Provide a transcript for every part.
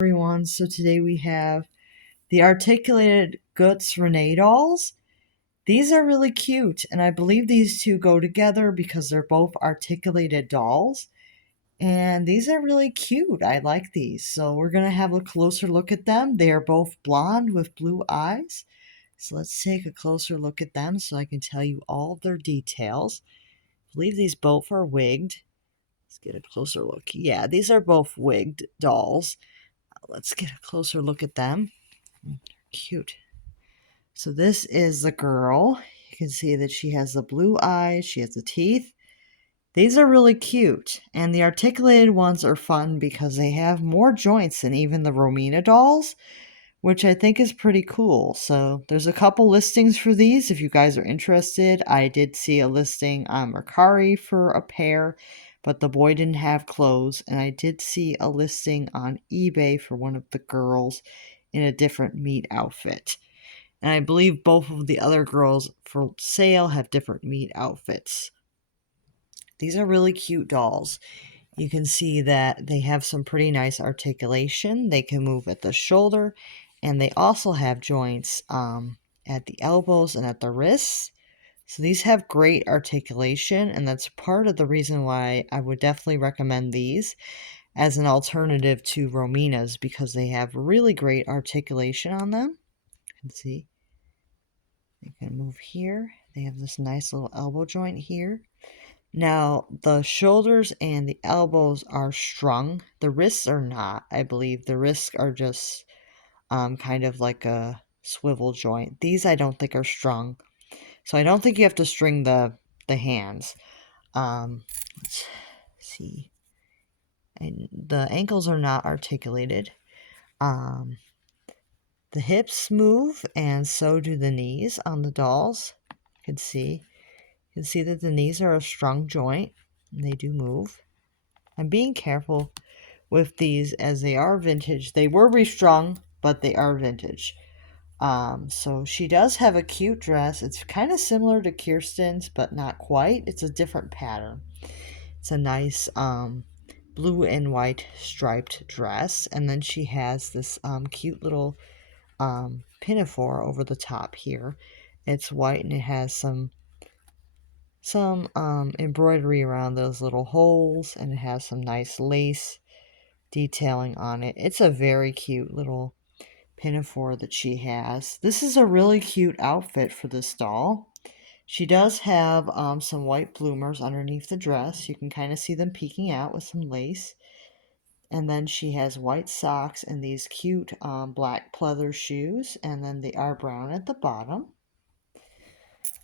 Everyone. So today we have the articulated Gotz Renee dolls. These are really cute, and I believe these two go together because they're both articulated dolls. And these are really cute. I like these. So we're going to have a closer look at them. They are both blonde with blue eyes. So let's take a closer look at them so I can tell you all of their details. I believe these both are wigged. Let's get a closer look. Yeah, these are both wigged dolls. Let's get a closer look at them. Cute. So this is the girl. You can see that she has the blue eyes. She has the teeth. These are really cute. And the articulated ones are fun because they have more joints than even the Romina dolls, which I think is pretty cool. So there's a couple listings for these if you guys are interested. I did see a listing on Mercari for a pair, but the boy didn't have clothes. And I did see a listing on eBay for one of the girls in a different meat outfit. And I believe both of the other girls for sale have different meat outfits. These are really cute dolls. You can see that they have some pretty nice articulation. They can move at the shoulder, and they also have joints at the elbows and at the wrists. So these have great articulation, and that's part of the reason why I would definitely recommend these as an alternative to Romina's, because they have really great articulation on them. You can see they can move here. They have this nice little elbow joint here. Now, the shoulders and the elbows are strung. The wrists are not, I believe. The wrists are just kind of like a swivel joint. These I don't think are strung. So I don't think you have to string the hands. Let's see. And the ankles are not articulated. Um, the hips move, and so do the knees on the dolls. You can see. You can see that the knees are a strung joint, and they do move. I'm being careful with these as they are vintage. They were restrung, but they are vintage. So she does have a cute dress. It's kind of similar to Kirsten's, but not quite. It's a different pattern. It's a nice blue and white striped dress, and then she has this cute little pinafore over the top here. It's white and it has some embroidery around those little holes, and it has some nice lace detailing on it. It's a very cute little pinafore that she has. This is a really cute outfit for this doll. She does have some white bloomers underneath the dress. You can kind of see them peeking out with some lace. And then she has white socks and these cute black pleather shoes. And then they are brown at the bottom.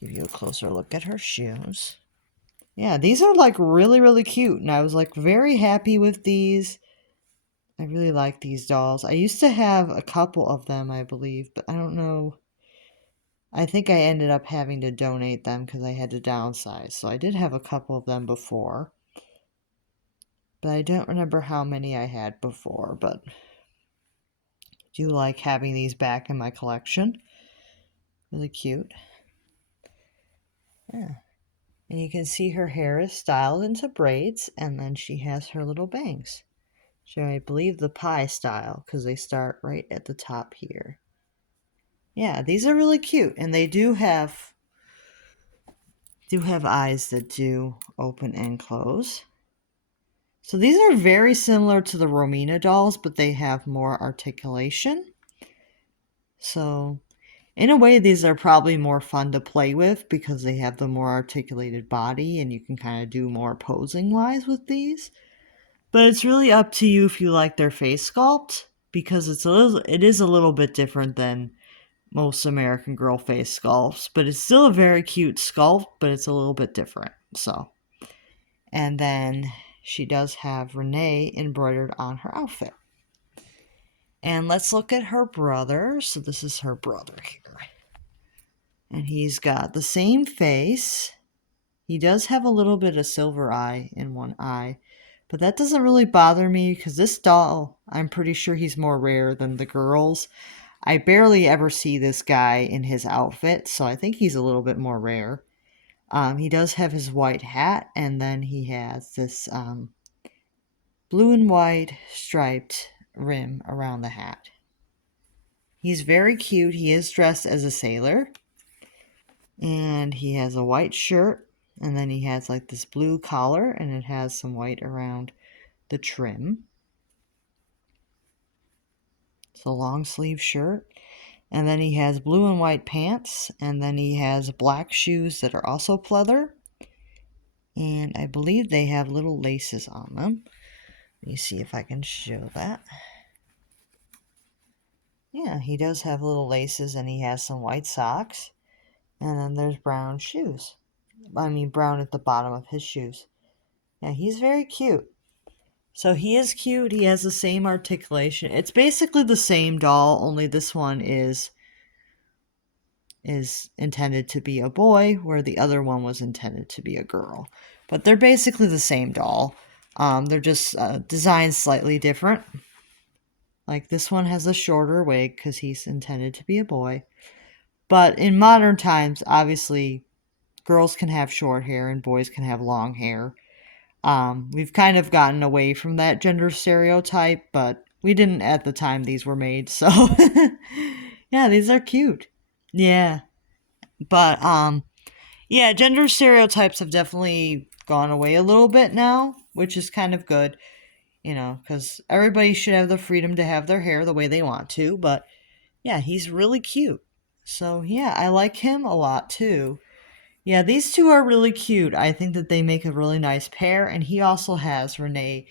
Give you a closer look at her shoes. Yeah, these are like really, really cute. And I was like very happy with these. I really like these dolls. I used to have a couple of them, I believe, but I don't know. I think I ended up having to donate them because I had to downsize. So I did have a couple of them before, but I don't remember how many I had before, but I do like having these back in my collection. Really cute. Yeah. And you can see her hair is styled into braids, and then she has her little bangs. So I believe the pie style, because they start right at the top here. Yeah, these are really cute, and they do have eyes that do open and close. So these are very similar to the Romina dolls, but they have more articulation. So in a way, these are probably more fun to play with because they have the more articulated body, and you can kind of do more posing wise with these. But it's really up to you if you like their face sculpt, because it is a little bit different than most American Girl face sculpts, but it's still a very cute sculpt, but it's a little bit different. So, and then she does have Renee embroidered on her outfit. And let's look at her brother. So this is her brother here. And he's got the same face. He does have a little bit of silver eye in one eye, but that doesn't really bother me because this doll, I'm pretty sure he's more rare than the girls. I barely ever see this guy in his outfit, so I think he's a little bit more rare. He does have his white hat, and then he has this blue and white striped rim around the hat. He's very cute. He is dressed as a sailor. And he has a white shirt. And then he has like this blue collar. And it has some white around the trim. It's a long sleeve shirt. And then he has blue and white pants. And then he has black shoes that are also pleather. And I believe they have little laces on them. Let me see if I can show that. Yeah, he does have little laces and he has some white socks. And then there's brown shoes. I mean, brown at the bottom of his shoes. Yeah, he's very cute. So he is cute. He has the same articulation. It's basically the same doll, only this one is intended to be a boy, where the other one was intended to be a girl. But they're basically the same doll. They're just designed slightly different. Like this one has a shorter wig because he's intended to be a boy. But in modern times, obviously, girls can have short hair and boys can have long hair. We've kind of gotten away from that gender stereotype, but we didn't at the time these were made. So, yeah, these are cute. Yeah. But, yeah, gender stereotypes have definitely gone away a little bit now, which is kind of good, you know, because everybody should have the freedom to have their hair the way they want to. But, yeah, he's really cute. So, yeah, I like him a lot, too. Yeah, these two are really cute. I think that they make a really nice pair, and he also has Renee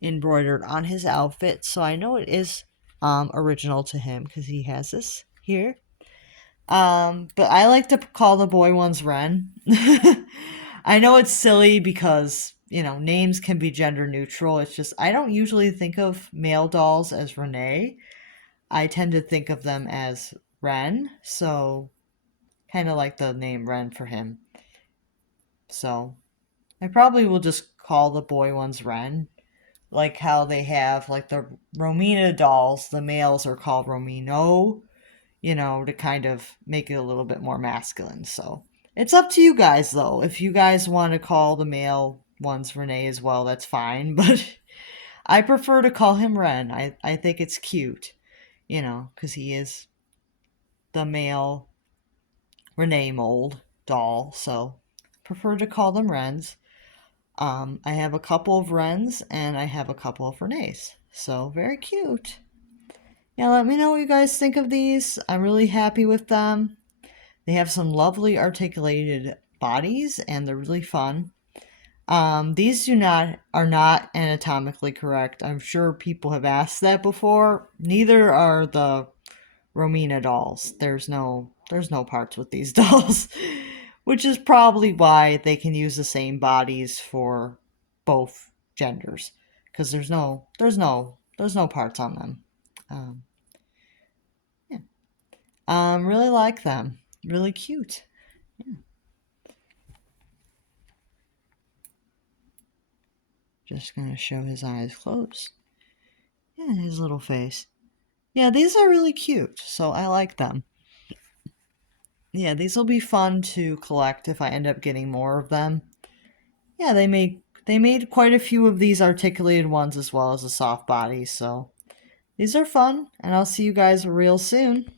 embroidered on his outfit, so I know it is original to him because he has this here. But I like to call the boy ones Ren. I know it's silly because, you know, names can be gender neutral. It's just I don't usually think of male dolls as Renee. I tend to think of them as Ren, so kind of like the name Ren for him. So I probably will just call the boy ones Ren. Like how they have like the Romina dolls, the males are called Romino, you know, to kind of make it a little bit more masculine. So it's up to you guys though. If you guys want to call the male ones Renee as well, that's fine. But I prefer to call him Ren. I think it's cute, you know, because he is the male Renee mold doll. So prefer to call them Rens. I have a couple of Rens and I have a couple of Renees. So very cute. Yeah, let me know what you guys think of these. I'm really happy with them. They have some lovely articulated bodies and they're really fun. These are not anatomically correct. I'm sure people have asked that before. Neither are the Romina dolls. There's no parts with these dolls, which is probably why they can use the same bodies for both genders, because there's no parts on them. Yeah, really like them. Really cute. Yeah. Just gonna show his eyes closed. Yeah, his little face. Yeah, these are really cute, so I like them. Yeah, these will be fun to collect if I end up getting more of them. Yeah, they made quite a few of these articulated ones as well as the soft bodies, so these are fun, and I'll see you guys real soon.